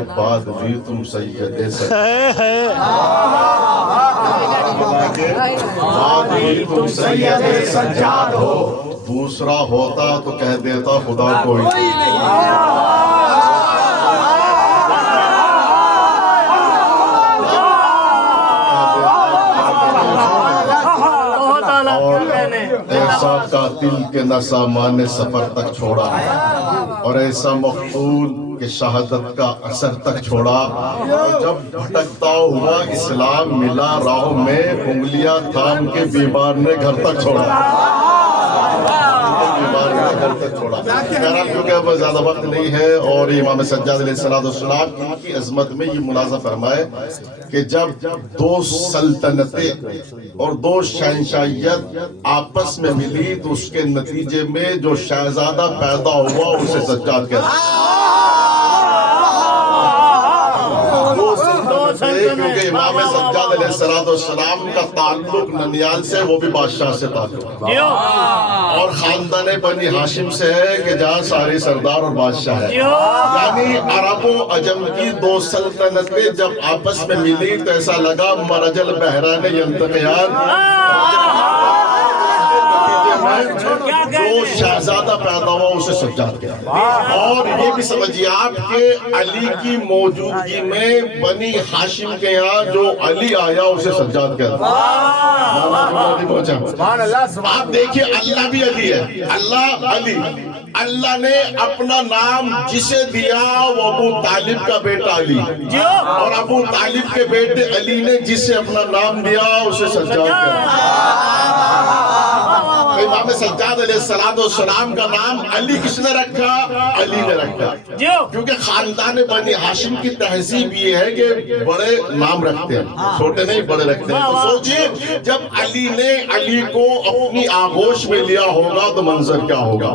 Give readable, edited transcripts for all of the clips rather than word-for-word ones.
کے بعد بھی تم سید سجاد ہو، دوسرا ہوتا تو کہہ دیتا خدا کوئی ایسا قاتل کے نہ سامان سفر تک چھوڑا، اور ایسا مقتول کہ شہادت کا اثر تک چھوڑا، اور جب بھٹکتا ہوا اسلام ملا راہوں میں، انگلیاں تھام کے بیمار نے گھر تک چھوڑا، گھر تک چھوڑا۔ بہرحال کیونکہ اب زیادہ وقت نہیں ہے، اور امام سجاد علیہ السلام ان کی عظمت میں یہ ملاحظہ فرمائے کہ جب دو سلطنتیں اور دو شہنشاہیت آپس میں ملی تو اس کے نتیجے میں جو شہزادہ پیدا ہوا اسے سجاد کہتے ہیں، کیونکہ امام سجاد علیہ السلام کا تعلق ننیال سے، وہ بھی بادشاہ سے تعلق، اور خاندان بنی ہاشم سے ہے کہ جہاں سارے سردار اور بادشاہ ہے، یعنی عرب و عجم کی دو سلطنتیں جب آپس میں ملی تو ایسا لگا مرج البحرین یلتقیان، جو شہزادہ پیدا ہوا اسے سجاد کہا۔ اور یہ بھی سمجھیے آپ کہ علی کی موجودگی میں بنی ہاشم کے یہاں جو علی آیا اسے سجاد کہا۔ آپ دیکھیے اللہ بھی علی ہے، اللہ علی، اللہ نے اپنا نام جسے دیا وہ ابو طالب کا بیٹا علی، اور ابو طالب کے بیٹے علی نے جسے اپنا نام دیا اسے سجاد کہا۔ امام سجاد علیہ السلام کا نام علی کس نے رکھا؟ علی نے رکھا، کیونکہ خاندان بنی ہاشم کی تہذیب یہ ہے کہ بڑے نام رکھتے ہیں، چھوٹے نہیں بڑے رکھتے ہیں۔ تو سوچئے جب علی نے علی کو اپنی آغوش میں لیا ہوگا تو منظر کیا ہوگا،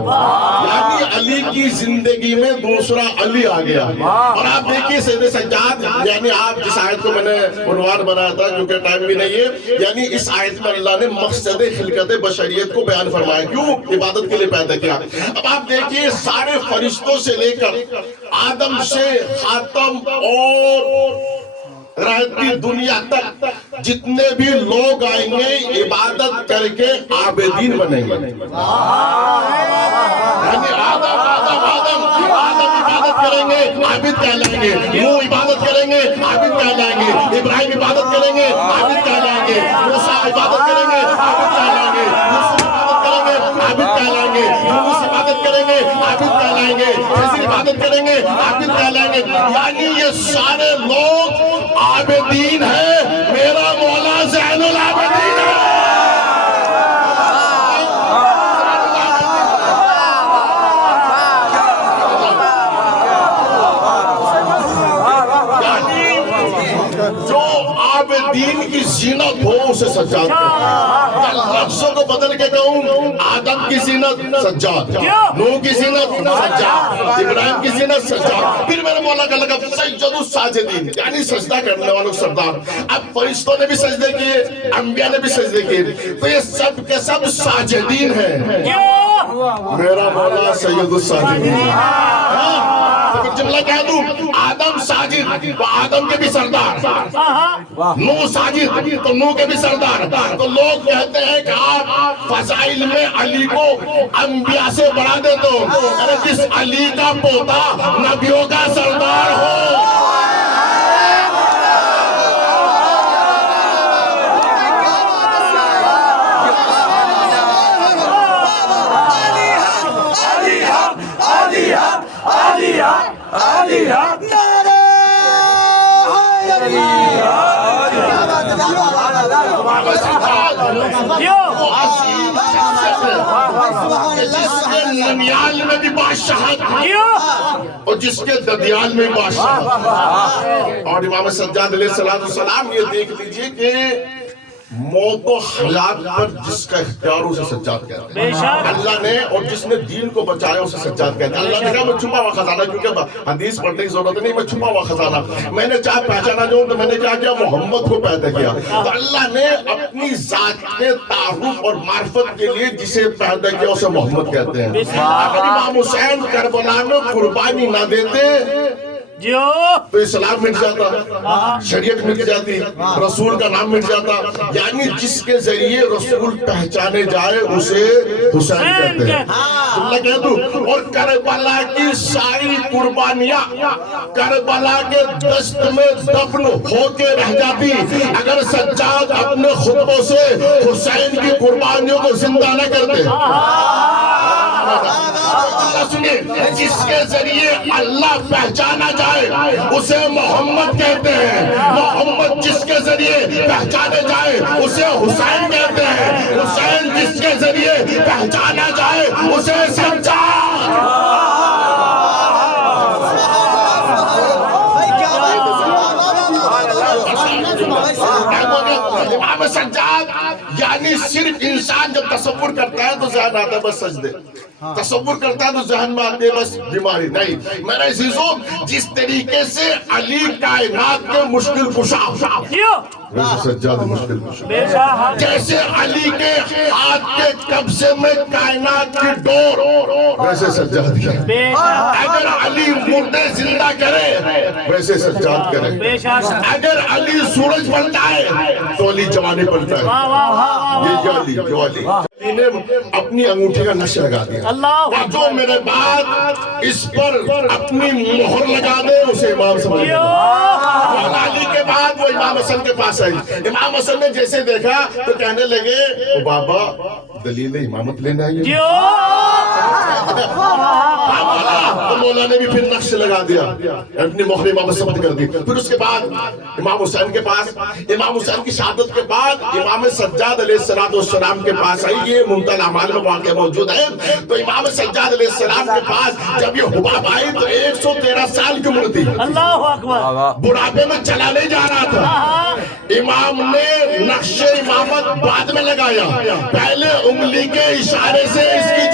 یعنی علی کی زندگی میں دوسرا علی آ گیا۔ اور آپ دیکھیے سید سجاد، یعنی آپ جس آیت کو میں نے عنوان بنایا تھا کیونکہ ٹائم بھی نہیں ہے، یعنی اس آیت میں اللہ نے مقصد خلقت بشریت کو بیان فرمایا، کیوں؟ عبادت کے لیے پیدا کیا۔ اب آپ دیکھیے سارے فرشتوں سے لے کر آدم سے خاتم اور رہتی دنیا تک جتنے بھی لوگ آئیں گے عبادت کر کے عابدین بنیں گے، یعنی آدم عبادت کریں گے عابد کہلائیں گے، نوح عبادت کریں گے عابد کہلائیں گے، ابراہیم عبادت کریں گے عابد کہلائیں گے، موسیٰ عبادت کریں گے عابد کہلائیں گے، یوسف عابد کہلائیں گے، یونس عبادت کریں گے عابد کہلائیں گے، خضر عبادت کریں گے عابد کہلائیں گے، یعنی یہ سارے لوگ عابدین ہیں، میرا مولا زین العابدین ہے۔ جو عابدین کی زینت ہو اسے سجاد کریں، لفظوں کو بدل کے کہوں، آدم کی زینت سجاد، نوح کی زینت سجاد، ابراہیم کی زینت سجاد، پھر میرے مولا کا لقب سید الساجدین، یعنی سجدہ کرنے والوں سردار۔ اب فرشتوں نے بھی سجدے کیے، انبیاء نے بھی سجدے کیے، تو یہ سب کے سب ساجدین ہیں، میرا مولا سید الساجدین۔ جملہ کہہ دوں، آدم ساجد تو آدم کے بھی سردار، نوح ساجد تو نوح کے بھی سردار۔ تو لوگ کہتے ہیں کہ آپ فضائل میں علی کو انبیاء سے بڑھا دیتے ہو، ارے جس علی کا پوتا نبیوں کا سردار ہو، ننیال میں بھی بادشاہت اور جس کے ددیال میں بادشاہت۔ اور امام سجاد علیہ السلام یہ دیکھ لیجئے کہ موت و حیات پر جس کا اختیار اسے سجاد کہتے ہیں اللہ نے، اور جس نے دین کو بچایا اسے سجاد کہتے ہیں۔ اللہ نے کہا میں چھپا ہوا خزانہ، کیونکہ حدیث پڑھنے کی ضرورت نہیں، میں چھپا ہوا خزانہ، میں نے چاہے پہچانا جاؤں تو میں نے کیا کیا، محمد کو پیدا کیا۔ تو اللہ نے اپنی ذات کے تعارف اور معرفت کے لیے جسے پیدا کیا اسے محمد کہتے ہیں۔ اگر امام حسین کربلا میں قربانی نہ دیتے تو اسلام مٹ جاتا, شریعت مٹ جاتی, رسول کا نام مٹ جاتا. یعنی جس کے ذریعے رسول پہچانے جائے اسے حسین کہتے ہیں. اللہ کہہ دوں. اور کربلا کی ساری قربانیاں کربلا کے دست میں دفن ہو کے رہ جاتی اگر سجاد اپنے خطبوں سے حسین کی قربانیوں کو زندہ نہ کرتے. سنیے, جس کے ذریعے اللہ پہچانا جائے اسے محمد کہتے ہیں. محمد جس کے ذریعے پہچانے جائے اسے حسین کہتے ہیں. حسین جس کے ذریعے پہچانا جائے اسے سجاد. امام سجاد یعنی صرف انسان جب تصور کرتا ہے تو ذہن آتا ہے بس سجدے, تصور کرتا ہے تو ذہن میں آتے ہیں بس بیماری. نہیں میرے عزیزوں, جس طریقے سے علی کائنات کے مشکل کشا ویسے سجاد مشکل کشا, جیسے علی کے ہاتھ کے قبضے میں کائنات کی ڈور ویسے سجاد ہے. اگر علی مردے زندہ کرے ویسے سجاد کرے. اگر علی سورج پلٹا ہے تو علی جوانی پلٹا ہے. یہ جو علی نے اپنی انگوٹھی کا نقش لگا دیا. اور جو میرے بعد اس پر اپنی مہر لگا دے اسے امام سمجھ لیا. علی کے بعد وہ امام حسن کے پاس آئی. امام حسن نے جیسے دیکھا تو کہنے لگے او بابا دلیل امامت لینے آئی. تو مولا نے بھی پھر نقش لگا دیا, اپنی مہر امام ثبت کر دی. پھر اس کے بعد امام حسین کے پاس, امام حسین کی شہادت کے بعد امام سجاد علیہ السلام کے پاس آئی. یہ ممتع الاعمال میں واقعہ موجود ہے. تو امام سجاد علیہ السلام کے پاس جب یہ حباب آئی تو 113 سال کی عمر تھی. اللہ اکبر, بڑھاپے میں چلا نہیں جا رہا تھا. امام نے نقش امامت بعد میں لگایا, پہلے انگلی کے اشارے سے اس کی